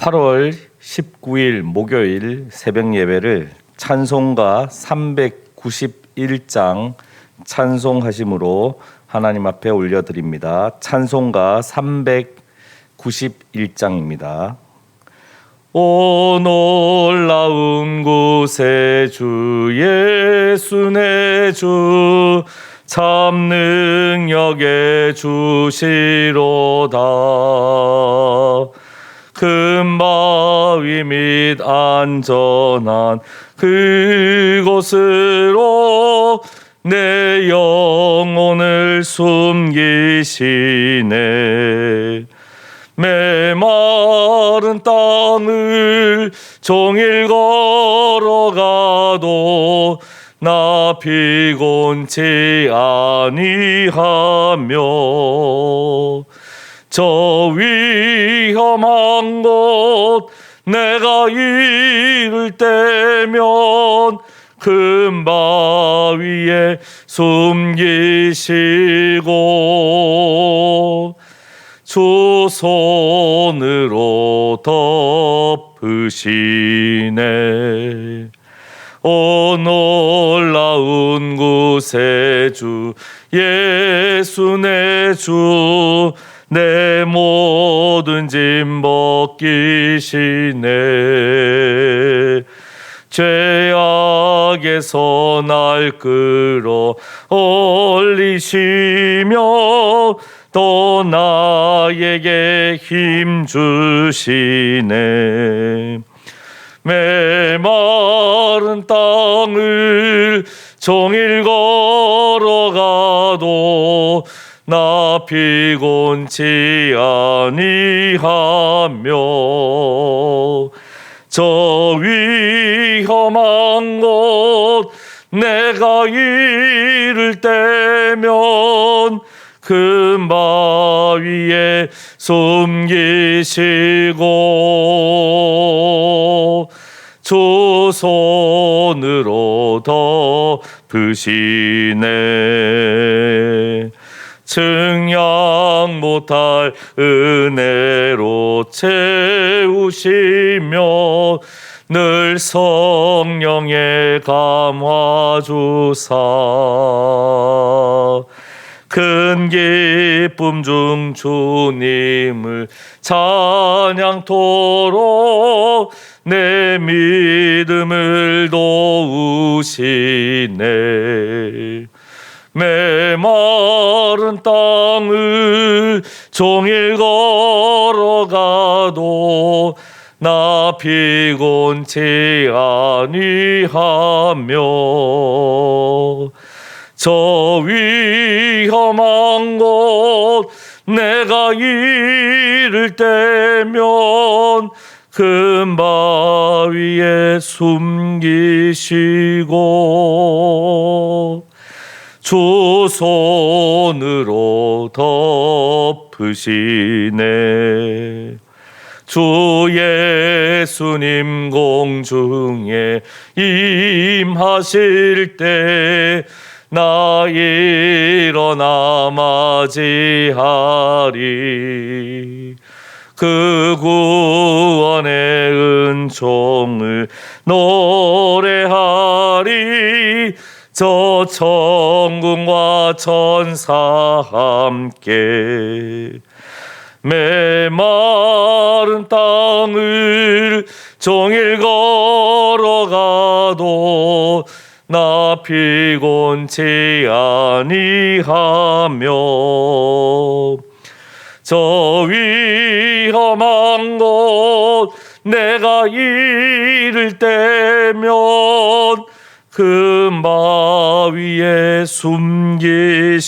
8월 19일 목요일 새벽 예배를 찬송가 391장 찬송하심으로 하나님 앞에 올려드립니다. 찬송가 391장입니다. 오 놀라운 곳에 주 예수 내 주 참 능력의 주시로다. 큰 바위 및 안전한 그곳으로 내 영혼을 숨기시네. 메마른 땅을 종일 걸어가도 나 피곤치 아니하며 저 위험한 곳 내가 이를 때면 큰 바위에 숨기시고 주 손으로 덮으시네. 오 놀라운 곳에 주 예수 내 주 내 모든 짐 벗기시네. 죄악에서 날 끌어 올리시며 또 나에게 힘 주시네. 메마른 땅을 종일 걸어가도 나 피곤치 아니하며 저 위험한 곳 내가 이를 때면 큰 바위에 숨기시고 주 손으로 덮으시네. 증량 못할 은혜로 채우시며 늘 성령의 감화 주사 큰 기쁨 중 주님을 찬양토록 내 믿음을 도우시네. 메마른 땅을 종일 걸어가도 나 피곤치 아니하며 저 위험한 곳 내가 이를 때면 큰 바위에 숨기시고 주 손으로 덮으시네. 주 예수님 공중에 임하실 때 나 일어나 맞이하리. 그 구원의 은총을 노래하리. 저 천군과 천사 함께 메마른 땅을 종일 걸어가도 나 피곤치 아니하며 저 위험한 곳 내가 이를 때면 큰 바위에 숨기시고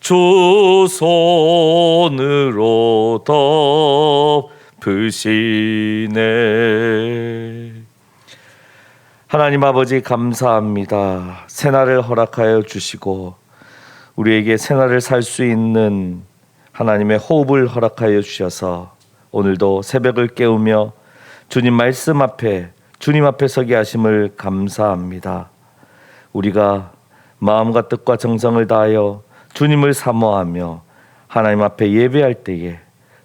주 손으로 덮으시네. 하나님 아버지 감사합니다. 새날을 허락하여 주시고 우리에게 새날을 살 수 있는 하나님의 호흡을 허락하여 주셔서 오늘도 새벽을 깨우며 주님 말씀 앞에 주님 앞에 서게 하심을 감사합니다. 우리가 마음과 뜻과 정성을 다하여 주님을 사모하며 하나님 앞에 예배할 때에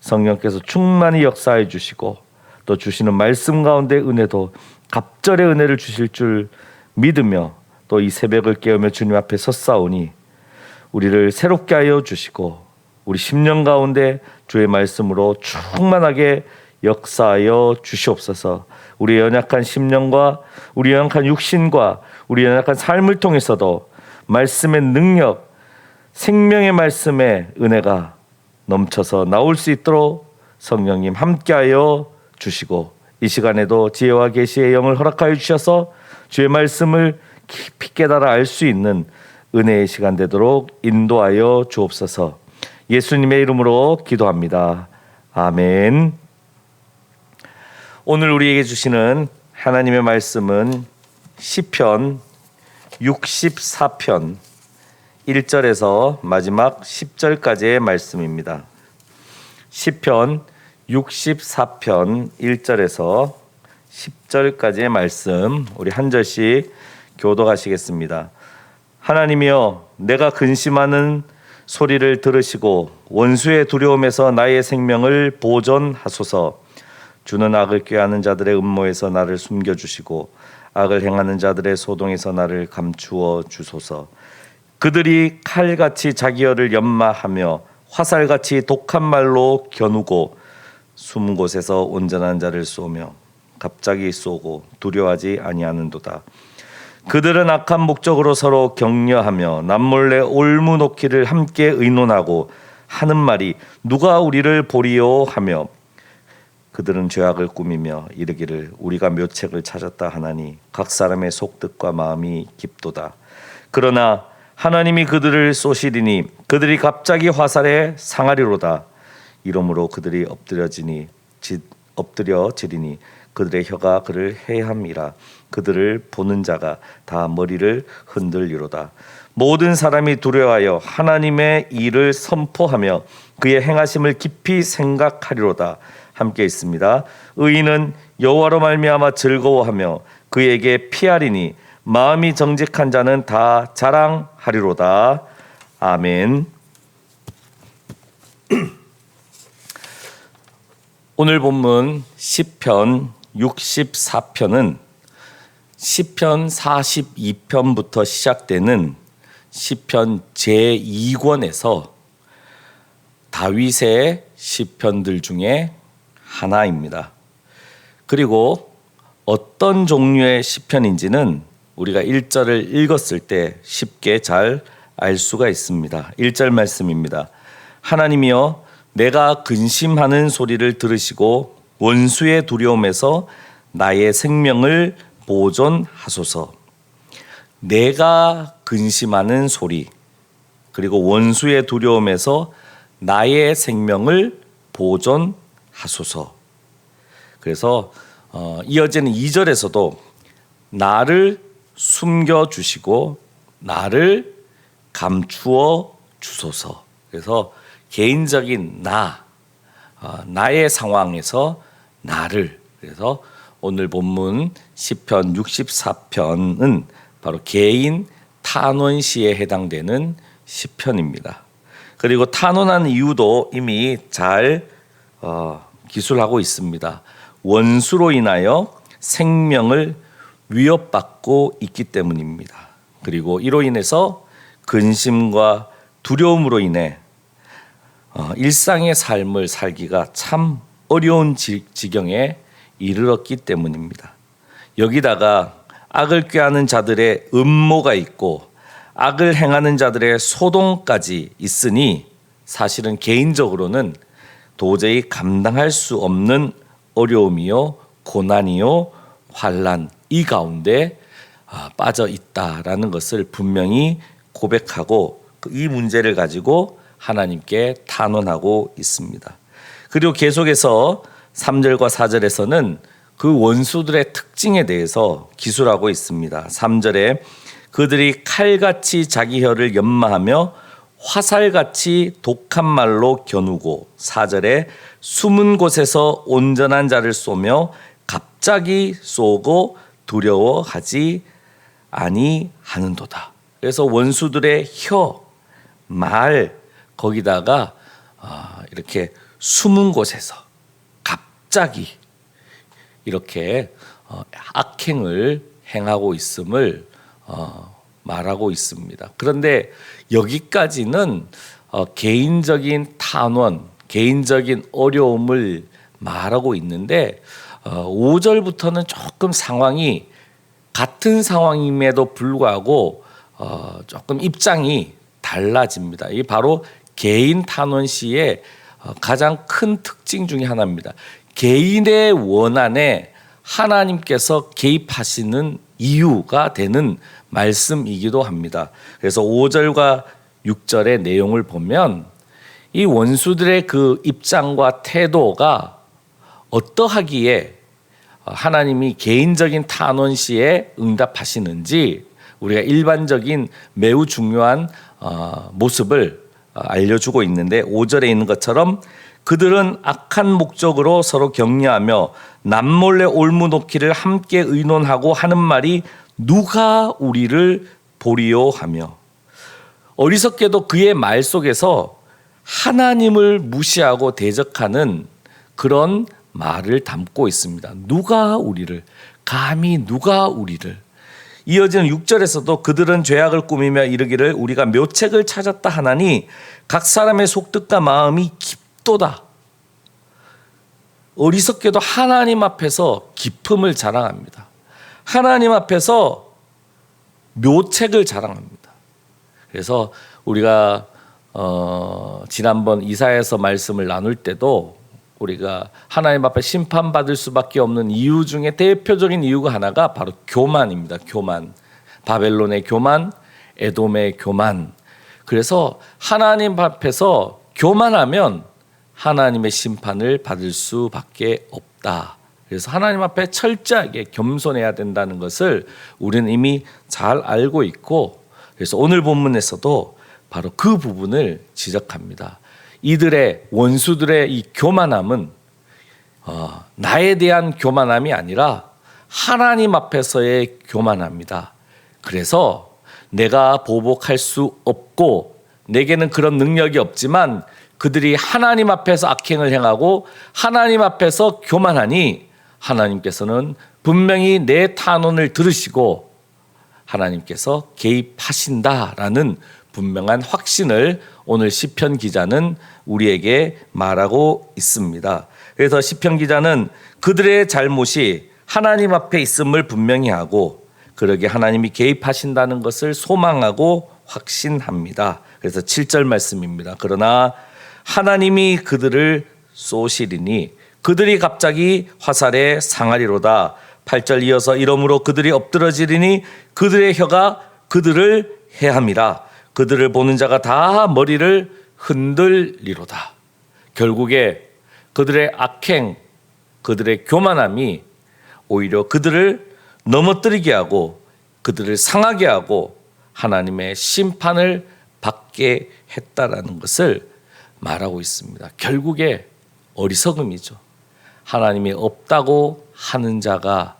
성령께서 충만히 역사해 주시고 또 주시는 말씀 가운데 은혜도 갑절의 은혜를 주실 줄 믿으며 또 이 새벽을 깨우며 주님 앞에 섰사오니 우리를 새롭게 하여 주시고 우리 심령 가운데 주의 말씀으로 충만하게 역사하여 주시옵소서. 우리의 연약한 심령과 우리의 연약한 육신과 우리의 연약한 삶을 통해서도 말씀의 능력, 생명의 말씀의 은혜가 넘쳐서 나올 수 있도록 성령님 함께하여 주시고 이 시간에도 지혜와 계시의 영을 허락하여 주셔서 주의 말씀을 깊이 깨달아 알 수 있는 은혜의 시간 되도록 인도하여 주옵소서. 예수님의 이름으로 기도합니다. 아멘. 오늘 우리에게 주시는 하나님의 말씀은 시편 64편 1절에서 마지막 10절까지의 말씀입니다. 시편 64편 1절에서 10절까지의 말씀 우리 한 절씩 교독하시겠습니다. 하나님이여 내가 근심하는 소리를 들으시고 원수의 두려움에서 나의 생명을 보존하소서. 주는 악을 꾀하는 자들의 음모에서 나를 숨겨주시고 악을 행하는 자들의 소동에서 나를 감추어 주소서. 그들이 칼같이 자기 혀를 연마하며 화살같이 독한 말로 겨누고 숨은 곳에서 온전한 자를 쏘며 갑자기 쏘고 두려워하지 아니하는도다. 그들은 악한 목적으로 서로 격려하며 남몰래 올무놓기를 함께 의논하고 하는 말이 누가 우리를 보리요 하며 그들은 죄악을 꾸미며 이르기를 우리가 묘책을 찾았다 하나니 각 사람의 속뜻과 마음이 깊도다. 그러나 하나님이 그들을 쏘시리니 그들이 갑자기 화살에 상하리로다. 이러므로 그들이 엎드려지리니 그들의 혀가 그를 해함이라. 그들을 보는 자가 다 머리를 흔들리로다. 모든 사람이 두려워하여 하나님의 일을 선포하며 그의 행하심을 깊이 생각하리로다. 함께 있습니다. 의인은 여호와로 말미암아 즐거워하며 그에게 피하리니 마음이 정직한 자는 다 자랑하리로다. 아멘. 오늘 본문 시편 64편은 시편 42편부터 시작되는 시편 제2권에서 다윗의 시편들 중에 하나입니다. 그리고 어떤 종류의 시편인지는 우리가 1절을 읽었을 때 쉽게 잘 알 수가 있습니다. 1절 말씀입니다. 하나님이여 내가 근심하는 소리를 들으시고 원수의 두려움에서 나의 생명을 보존하소서. 내가 근심하는 소리 그리고 원수의 두려움에서 나의 생명을 보존하소서. 그래서 이어지는 2절에서도 나를 숨겨주시고 나를 감추어 주소서. 그래서 개인적인 나의 상황에서 나를, 그래서 오늘 본문 시편 64편은 바로 개인 탄원시에 해당되는 시편입니다. 그리고 탄원한 이유도 이미 잘 기술하고 있습니다. 원수로 인하여 생명을 위협받고 있기 때문입니다. 그리고 이로 인해서 근심과 두려움으로 인해 일상의 삶을 살기가 참 어려운 지경에 이르렀기 때문입니다. 여기다가 악을 꾀하는 자들의 음모가 있고 악을 행하는 자들의 소동까지 있으니 사실은 개인적으로는 도저히 감당할 수 없는 어려움이요, 고난이요, 환난 이 가운데 빠져 있다라는 것을 분명히 고백하고 이 문제를 가지고 하나님께 탄원하고 있습니다. 그리고 계속해서 3절과 4절에서는 그 원수들의 특징에 대해서 기술하고 있습니다. 3절에 그들이 칼같이 자기 혀를 연마하며 화살같이 독한 말로 겨누고, 4절에 숨은 곳에서 온전한 자를 쏘며 갑자기 쏘고 두려워하지 아니하는도다. 그래서 원수들의 혀, 말, 거기다가 이렇게 숨은 곳에서 갑자기 이렇게 악행을 행하고 있음을 말하고 있습니다. 그런데 여기까지는 개인적인 탄원, 개인적인 어려움을 말하고 있는데 5절부터는 조금 상황이 같은 상황임에도 불구하고 조금 입장이 달라집니다. 이게 바로 개인 탄원 시의 가장 큰 특징 중에 하나입니다. 개인의 원한에 하나님께서 개입하시는 이유가 되는 말씀이기도 합니다. 그래서 5절과 6절의 내용을 보면 이 원수들의 그 입장과 태도가 어떠하기에 하나님이 개인적인 탄원 시에 응답하시는지 우리가 일반적인 매우 중요한 모습을 알려주고 있는데 5절에 있는 것처럼 그들은 악한 목적으로 서로 격려하며 남몰래 올무놓기를 함께 의논하고 하는 말이 누가 우리를 보리요 하며 어리석게도 그의 말 속에서 하나님을 무시하고 대적하는 그런 말을 담고 있습니다. 누가 우리를, 감히 누가 우리를. 이어지는 6절에서도 그들은 죄악을 꾸미며 이르기를 우리가 묘책을 찾았다 하나니 각 사람의 속뜻과 마음이 깊도다. 어리석게도 하나님 앞에서 깊음을 자랑합니다. 하나님 앞에서 묘책을 자랑합니다. 그래서 우리가 지난번 이사야서 말씀을 나눌 때도 우리가 하나님 앞에 심판받을 수밖에 없는 이유 중에 대표적인 이유가 하나가 바로 교만입니다. 교만. 바벨론의 교만, 에돔의 교만. 그래서 하나님 앞에서 교만하면 하나님의 심판을 받을 수밖에 없다. 그래서 하나님 앞에 철저하게 겸손해야 된다는 것을 우리는 이미 잘 알고 있고 그래서 오늘 본문에서도 바로 그 부분을 지적합니다. 이들의 원수들의 이 교만함은 나에 대한 교만함이 아니라 하나님 앞에서의 교만함이다. 그래서 내가 보복할 수 없고 내게는 그런 능력이 없지만 그들이 하나님 앞에서 악행을 행하고 하나님 앞에서 교만하니 하나님께서는 분명히 내 탄원을 들으시고 하나님께서 개입하신다라는 분명한 확신을 오늘 시편 기자는 우리에게 말하고 있습니다. 그래서 시편 기자는 그들의 잘못이 하나님 앞에 있음을 분명히 하고 그러게 하나님이 개입하신다는 것을 소망하고 확신합니다. 그래서 7절 말씀입니다. 그러나 하나님이 그들을 쏘시리니 그들이 갑자기 화살에 상하리로다. 8절 이어서 이러므로 그들이 엎드러지리니 그들의 혀가 그들을 해함이라. 그들을 보는 자가 다 머리를 흔들리로다. 결국에 그들의 악행, 그들의 교만함이 오히려 그들을 넘어뜨리게 하고 그들을 상하게 하고 하나님의 심판을 받게 했다라는 것을 말하고 있습니다. 결국에 어리석음이죠. 하나님이 없다고 하는 자가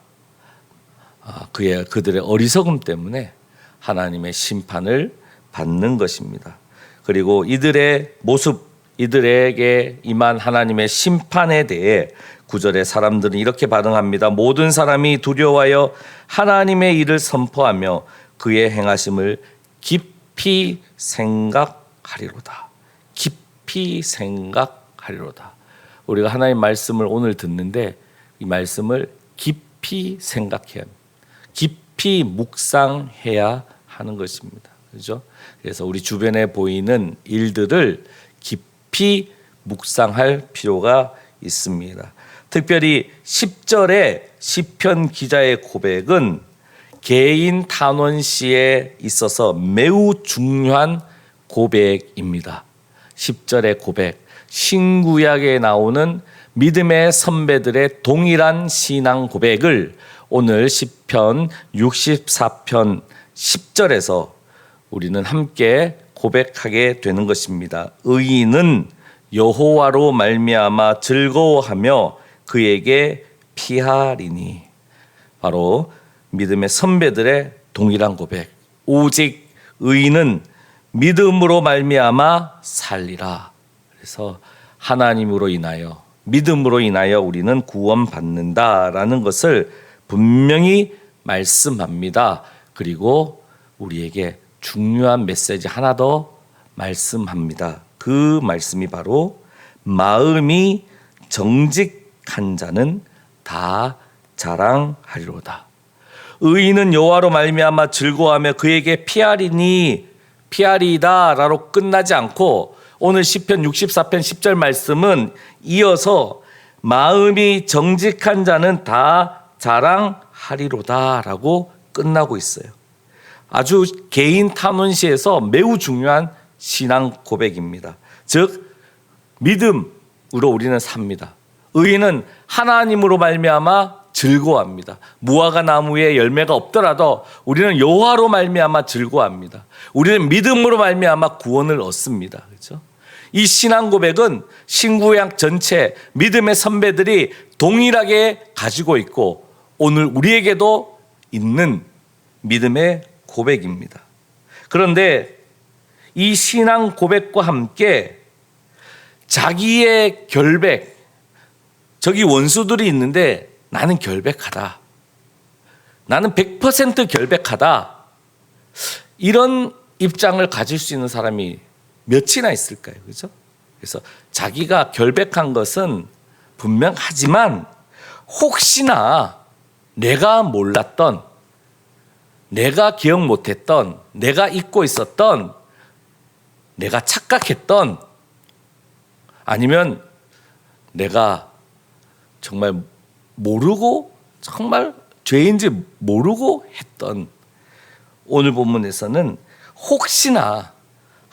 그들의 어리석음 때문에 하나님의 심판을 받는 것입니다. 그리고 이들의 모습, 이들에게 임한 하나님의 심판에 대해 9절에 사람들은 이렇게 반응합니다. 모든 사람이 두려워하여 하나님의 일을 선포하며 그의 행하심을 깊이 생각하리로다. 깊이 생각하리로다. 우리가 하나님의 말씀을 오늘 듣는데 이 말씀을 깊이 생각해야 합니다. 깊이 묵상해야 하는 것입니다. 그렇죠? 그래서 우리 주변에 보이는 일들을 깊이 묵상할 필요가 있습니다. 특별히 10절의 시편 기자의 고백은 개인 탄원 시에 있어서 매우 중요한 고백입니다. 10절의 고백, 신구약에 나오는 믿음의 선배들의 동일한 신앙 고백을 오늘 시편 64편 10절에서 우리는 함께 고백하게 되는 것입니다. 의인은 여호와로 말미암아 즐거워하며 그에게 피하리니. 바로 믿음의 선배들의 동일한 고백. 오직 의인은 믿음으로 말미암아 살리라. 그래서 하나님으로 인하여 믿음으로 인하여 우리는 구원받는다라는 것을 분명히 말씀합니다. 그리고 우리에게 중요한 메시지 하나 더 말씀합니다. 그 말씀이 바로 마음이 정직한 자는 다 자랑하리로다. 의인은 여호와로 말미암아 즐거워하며 그에게 피하리이다라고 끝나지 않고 오늘 시편 64편 10절 말씀은 이어서 마음이 정직한 자는 다 자랑하리로다라고 끝나고 있어요. 아주 개인 탄원시에서 매우 중요한 신앙 고백입니다. 즉 믿음으로 우리는 삽니다. 의인은 하나님으로 말미암아 즐거워합니다. 무화과 나무에 열매가 없더라도 우리는 여호와로 말미암아 즐거워합니다. 우리는 믿음으로 말미암아 구원을 얻습니다. 그렇죠? 이 신앙 고백은 신구약 전체 믿음의 선배들이 동일하게 가지고 있고 오늘 우리에게도 있는 믿음의 고백입니다. 그런데 이 신앙 고백과 함께 자기의 결백, 저기 원수들이 있는데 나는 결백하다. 나는 100% 결백하다. 이런 입장을 가질 수 있는 사람이 몇이나 있을까요? 그렇죠? 그래서 자기가 결백한 것은 분명하지만 혹시나 내가 몰랐던, 내가 기억 못했던, 내가 잊고 있었던, 내가 착각했던, 아니면 내가 정말 모르고 정말 죄인지 모르고 했던, 오늘 본문에서는 혹시나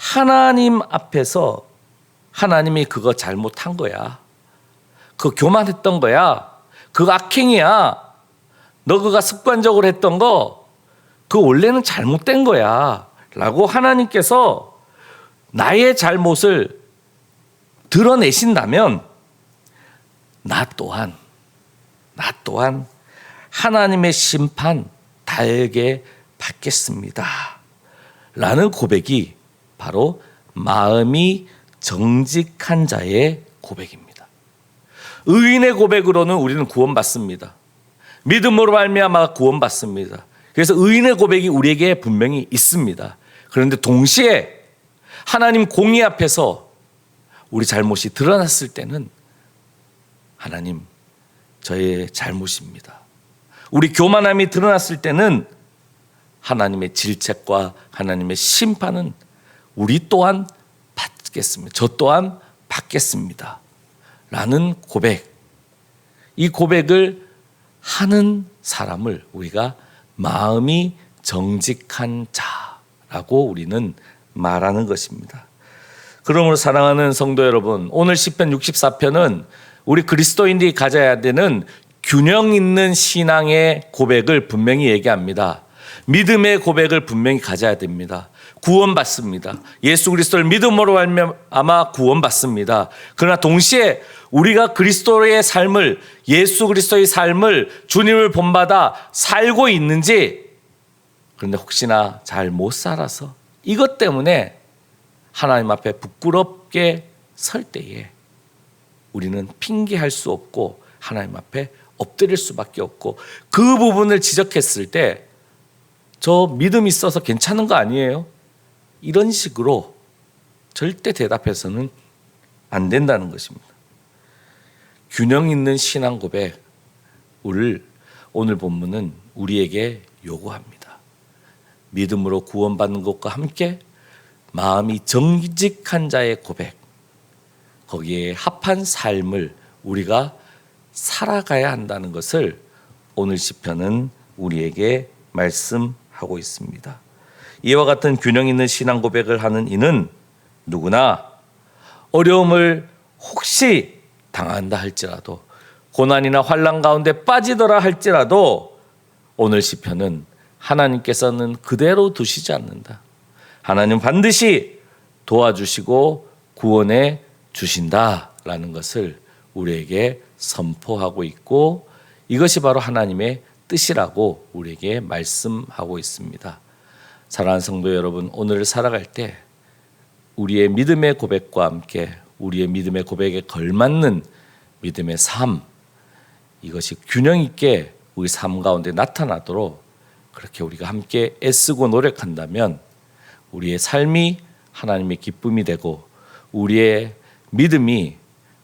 하나님 앞에서 하나님이 그거 잘못한 거야, 그거 교만했던 거야, 그거 악행이야, 너 그거 습관적으로 했던 거 그거 원래는 잘못된 거야 라고 하나님께서 나의 잘못을 드러내신다면 나 또한 하나님의 심판 달게 받겠습니다 라는 고백이 바로 마음이 정직한 자의 고백입니다. 의인의 고백으로는 우리는 구원받습니다. 믿음으로 말미암아 구원받습니다. 그래서 의인의 고백이 우리에게 분명히 있습니다. 그런데 동시에 하나님 공의 앞에서 우리 잘못이 드러났을 때는 하나님, 저의 잘못입니다. 우리 교만함이 드러났을 때는 하나님의 질책과 하나님의 심판은 우리 또한 받겠습니다. 저 또한 받겠습니다 라는 고백, 이 고백을 하는 사람을 우리가 마음이 정직한 자라고 우리는 말하는 것입니다. 그러므로 사랑하는 성도 여러분, 오늘 시편 64편은 우리 그리스도인들이 가져야 되는 균형 있는 신앙의 고백을 분명히 얘기합니다. 믿음의 고백을 분명히 가져야 됩니다. 구원받습니다. 예수 그리스도를 믿음으로 말미암아 구원받습니다. 그러나 동시에 우리가 그리스도의 삶을, 예수 그리스도의 삶을 주님을 본받아 살고 있는지, 그런데 혹시나 잘 못 살아서 이것 때문에 하나님 앞에 부끄럽게 설 때에 우리는 핑계할 수 없고 하나님 앞에 엎드릴 수밖에 없고, 그 부분을 지적했을 때 저 믿음 있어서 괜찮은 거 아니에요? 이런 식으로 절대 대답해서는 안 된다는 것입니다. 균형 있는 신앙 고백을 오늘 본문은 우리에게 요구합니다. 믿음으로 구원받는 것과 함께 마음이 정직한 자의 고백, 거기에 합한 삶을 우리가 살아가야 한다는 것을 오늘 시편은 우리에게 말씀하고 있습니다. 이와 같은 균형 있는 신앙 고백을 하는 이는 누구나 어려움을 혹시 당한다 할지라도, 고난이나 환난 가운데 빠지더라 할지라도 오늘 시편은 하나님께서는 그대로 두시지 않는다. 하나님 반드시 도와주시고 구원해 주신다라는 것을 우리에게 선포하고 있고, 이것이 바로 하나님의 뜻이라고 우리에게 말씀하고 있습니다. 사랑하는 성도 여러분, 오늘을 살아갈 때 우리의 믿음의 고백과 함께 우리의 믿음의 고백에 걸맞는 믿음의 삶, 이것이 균형 있게 우리 삶 가운데 나타나도록 그렇게 우리가 함께 애쓰고 노력한다면 우리의 삶이 하나님의 기쁨이 되고 우리의 믿음이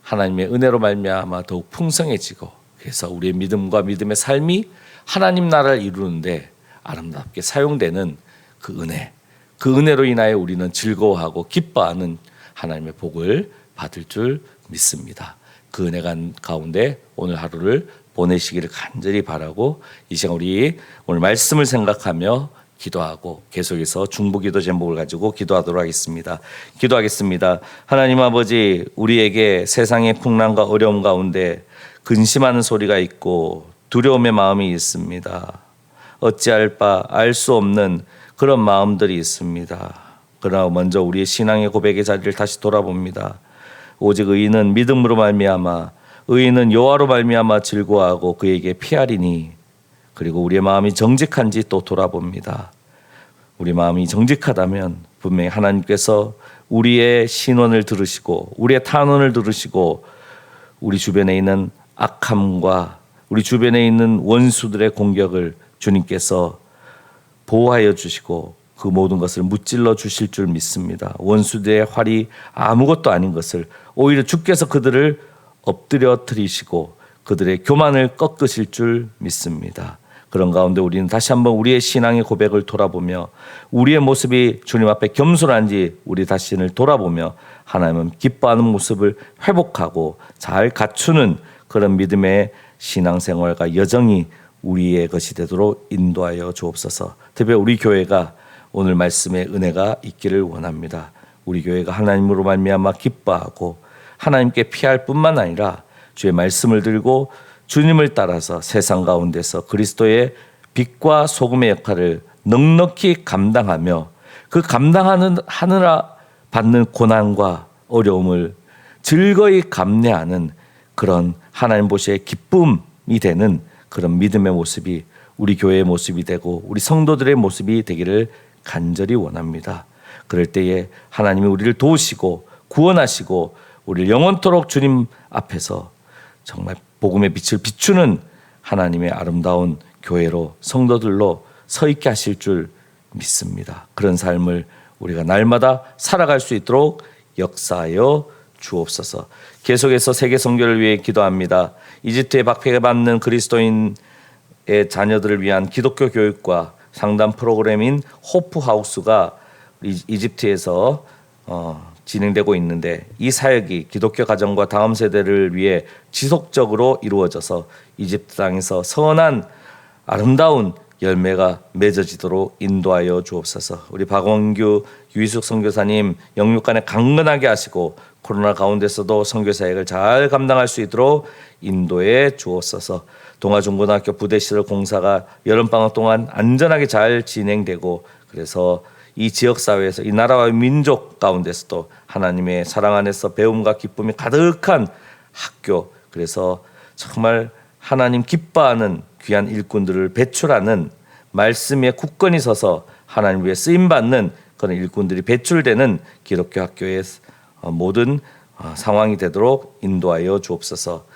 하나님의 은혜로 말미암아 더욱 풍성해지고, 그래서 우리의 믿음과 믿음의 삶이 하나님 나라를 이루는데 아름답게 사용되는 그 은혜로 인하여 우리는 즐거워하고 기뻐하는 하나님의 복을 받을 줄 믿습니다. 그 은혜 가운데 오늘 하루를 보내시기를 간절히 바라고, 이 시간 우리 오늘 말씀을 생각하며 기도하고 계속해서 중보기도 제목을 가지고 기도하도록 하겠습니다. 기도하겠습니다. 하나님 아버지, 우리에게 세상의 풍랑과 어려움 가운데 근심하는 소리가 있고 두려움의 마음이 있습니다. 어찌할 바 알 수 없는 그런 마음들이 있습니다. 그러나 먼저 우리의 신앙의 고백의 자리를 다시 돌아봅니다. 오직 의인은 믿음으로 말미암아, 의인은 여호와로 말미암아 즐거워하고 그에게 피하리니. 그리고 우리의 마음이 정직한지 또 돌아봅니다. 우리 마음이 정직하다면 분명히 하나님께서 우리의 신원을 들으시고 우리의 탄원을 들으시고 우리 주변에 있는 악함과 우리 주변에 있는 원수들의 공격을 주님께서 보호하여 주시고 그 모든 것을 무찔러 주실 줄 믿습니다. 원수들의 활이 아무것도 아닌 것을 오히려 주께서 그들을 엎드려뜨리시고 그들의 교만을 꺾으실 줄 믿습니다. 그런 가운데 우리는 다시 한번 우리의 신앙의 고백을 돌아보며 우리의 모습이 주님 앞에 겸손한지 우리 자신을 돌아보며 하나님은 기뻐하는 모습을 회복하고 잘 갖추는 그런 믿음의 신앙생활과 여정이 우리의 것이 되도록 인도하여 주옵소서. 특히 우리 교회가 오늘 말씀의 은혜가 있기를 원합니다. 우리 교회가 하나님으로 말미암아 기뻐하고 하나님께 피할 뿐만 아니라 주의 말씀을 들고 주님을 따라서 세상 가운데서 그리스도의 빛과 소금의 역할을 넉넉히 감당하며 그 하느라 받는 고난과 어려움을 즐거이 감내하는 그런 하나님 보시기에 기쁨이 되는 그런 믿음의 모습이 우리 교회의 모습이 되고 우리 성도들의 모습이 되기를 간절히 원합니다. 그럴 때에 하나님이 우리를 도우시고 구원하시고 우리를 영원토록 주님 앞에서 정말 복음의 빛을 비추는 하나님의 아름다운 교회로 성도들로 서 있게 하실 줄 믿습니다. 그런 삶을 우리가 날마다 살아갈 수 있도록 역사하여 주옵소서. 계속해서 세계 선교를 위해 기도합니다. 이집트에 박해받는 그리스도인의 자녀들을 위한 기독교 교육과 상담 프로그램인 호프 하우스가 이집트에서 진행되고 있는데, 이 사역이 기독교 가정과 다음 세대를 위해 지속적으로 이루어져서 이집트 땅에서 선한 아름다운 열매가 맺어지도록 인도하여 주옵소서. 우리 박원규 유희숙 선교사님 영육간에 강건하게 하시고 코로나 가운데서도 선교 사역을 잘 감당할 수 있도록 인도해 주옵소서. 동아중고등학교 부대시설 공사가 여름방학 동안 안전하게 잘 진행되고, 그래서 이 지역사회에서 이 나라와 민족 가운데서도 하나님의 사랑 안에서 배움과 기쁨이 가득한 학교, 그래서 정말 하나님 기뻐하는 귀한 일꾼들을 배출하는, 말씀에 굳건히 서서 하나님 위해 쓰임받는 그런 일꾼들이 배출되는 기독교 학교의 모든 상황이 되도록 인도하여 주옵소서.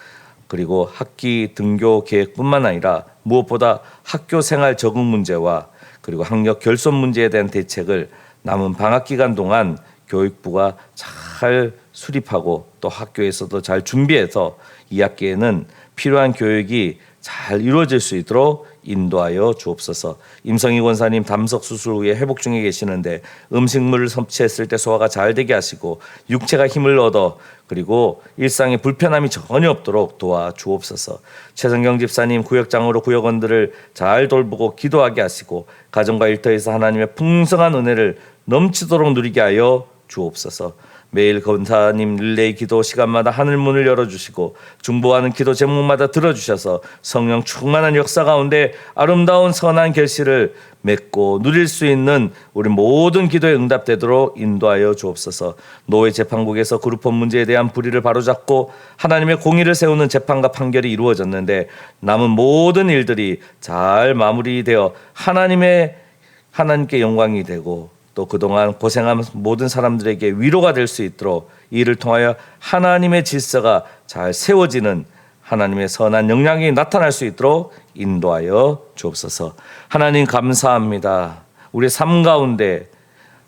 그리고 학기 등교 계획뿐만 아니라 무엇보다 학교 생활 적응 문제와 그리고 학력 결손 문제에 대한 대책을 남은 방학 기간 동안 교육부가 잘 수립하고 또 학교에서도 잘 준비해서 2학기에는 필요한 교육이 잘 이루어질 수 있도록 인도하여 주옵소서. 임성희 권사님 담석 수술 후에 회복 중에 계시는데 음식물을 섭취했을 때 소화가 잘 되게 하시고 육체가 힘을 얻어 그리고 일상에 불편함이 전혀 없도록 도와주옵소서. 최성경 집사님 구역장으로 구역원들을 잘 돌보고 기도하게 하시고 가정과 일터에서 하나님의 풍성한 은혜를 넘치도록 누리게 하여 주옵소서. 매일 권사님 릴레이 기도 시간마다 하늘문을 열어주시고 중보하는 기도 제목마다 들어주셔서 성령 충만한 역사 가운데 아름다운 선한 결실을 맺고 누릴 수 있는 우리 모든 기도에 응답되도록 인도하여 주옵소서. 노예 재판국에서 그룹법 문제에 대한 불의를 바로잡고 하나님의 공의를 세우는 재판과 판결이 이루어졌는데 남은 모든 일들이 잘 마무리되어 하나님께 영광이 되고 또 또 그동안 고생한 모든 사람들에게 위로가 될 수 있도록 이를 통하여 하나님의 질서가 잘 세워지는 하나님의 선한 영향이 나타날 수 있도록 인도하여 주옵소서. 하나님 감사합니다. 우리의 삶 가운데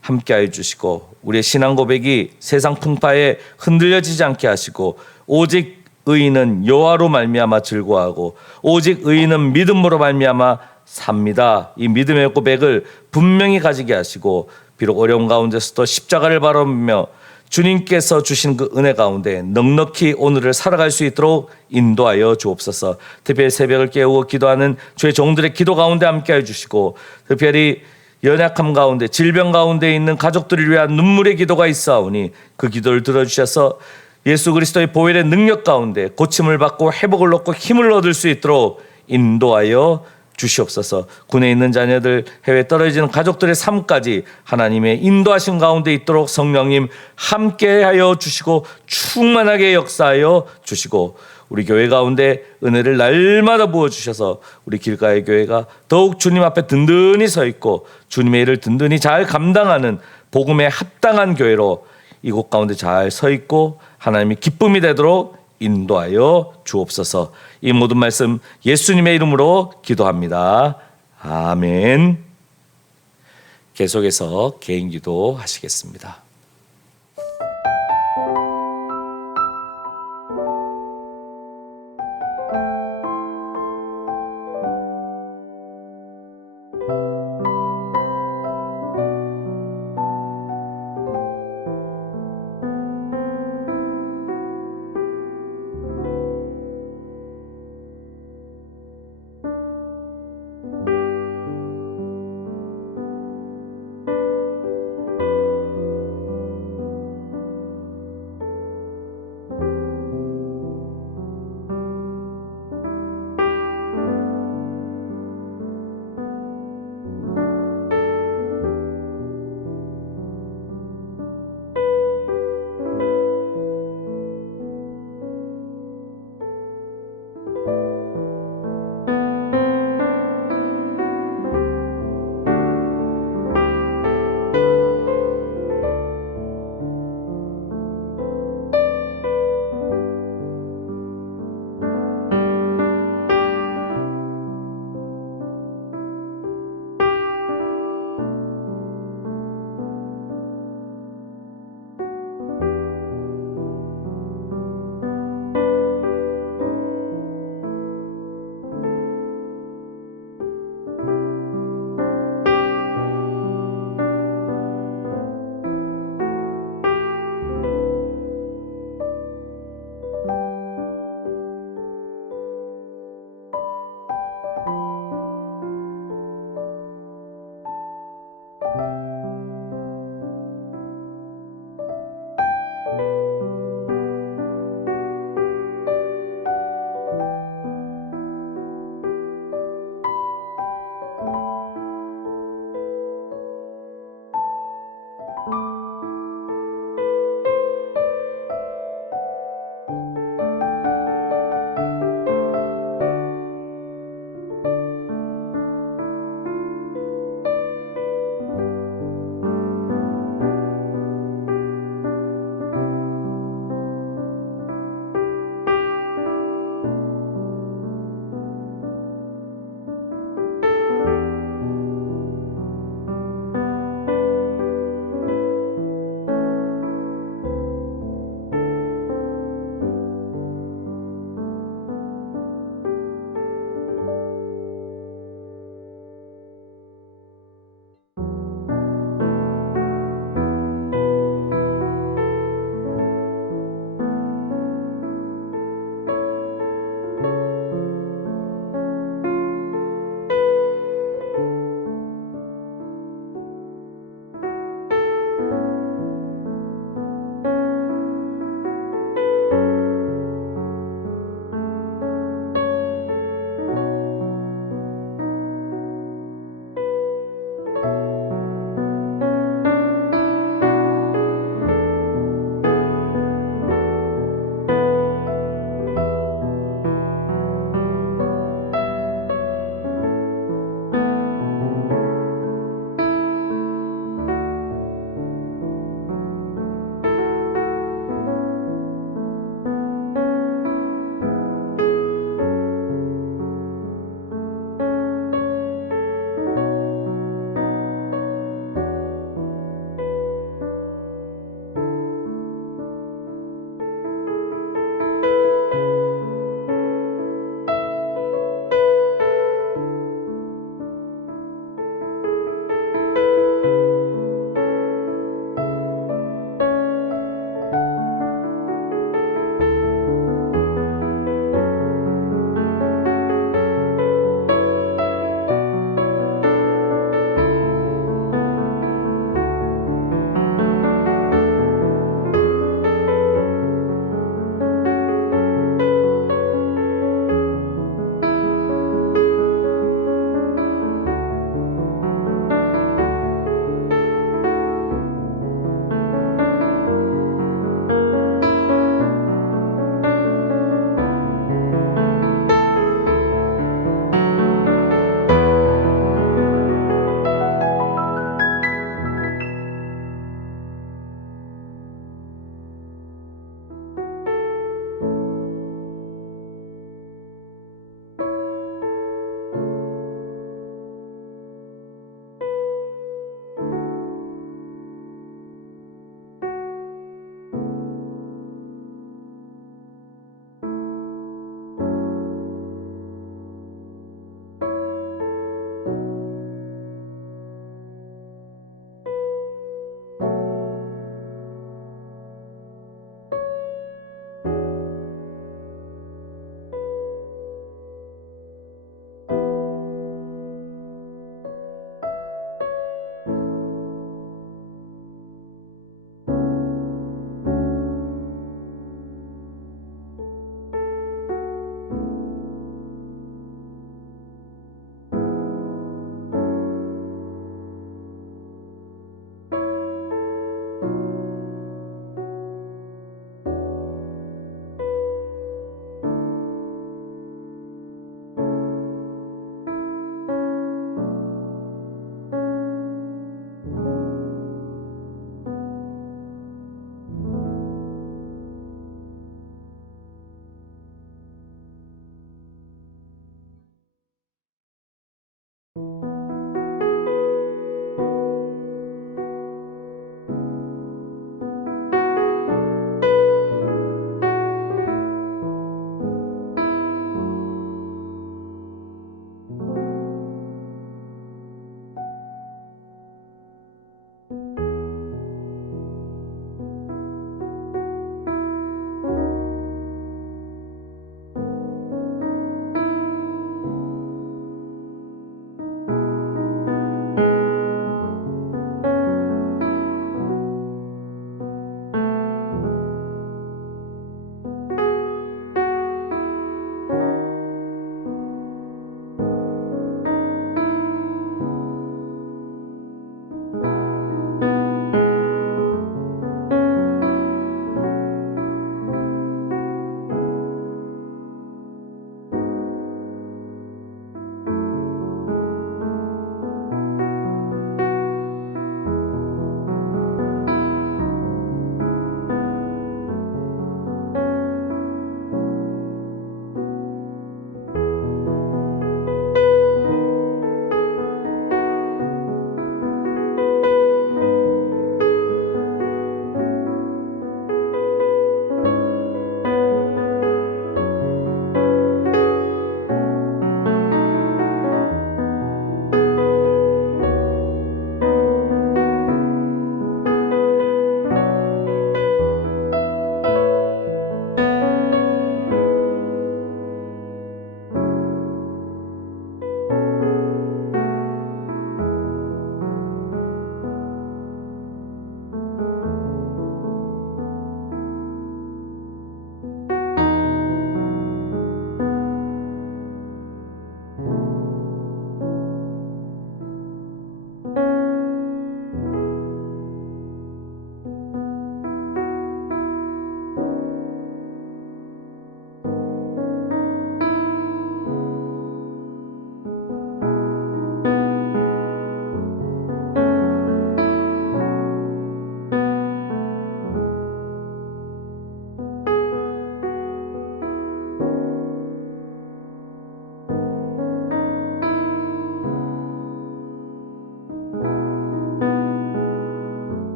함께하여 주시고 우리의 신앙 고백이 세상 풍파에 흔들려지지 않게 하시고 오직 의인은 여호와로 말미암아 즐거워하고 오직 의인은 믿음으로 말미암아 삽니다. 이 믿음의 고백을 분명히 가지게 하시고 비록 어려운 가운데서도 십자가를 바라보며 주님께서 주신 그 은혜 가운데 넉넉히 오늘을 살아갈 수 있도록 인도하여 주옵소서. 특별히 새벽을 깨우고 기도하는 주의 종들의 기도 가운데 함께해 주시고 특별히 연약함 가운데 질병 가운데 있는 가족들을 위한 눈물의 기도가 있사오니 그 기도를 들어주셔서 예수 그리스도의 보혈의 능력 가운데 고침을 받고 회복을 얻고 힘을 얻을 수 있도록 인도하여 주시옵소서. 군에 있는 자녀들, 해외에 떨어지는 가족들의 삶까지 하나님의 인도하심 가운데 있도록 성령님 함께하여 주시고 충만하게 역사하여 주시고 우리 교회 가운데 은혜를 날마다 부어주셔서 우리 길가의 교회가 더욱 주님 앞에 든든히 서 있고 주님의 일을 든든히 잘 감당하는 복음에 합당한 교회로 이곳 가운데 잘 서 있고 하나님이 기쁨이 되도록 인도하여 주옵소서. 이 모든 말씀 예수님의 이름으로 기도합니다. 아멘. 계속해서 개인 기도 하시겠습니다.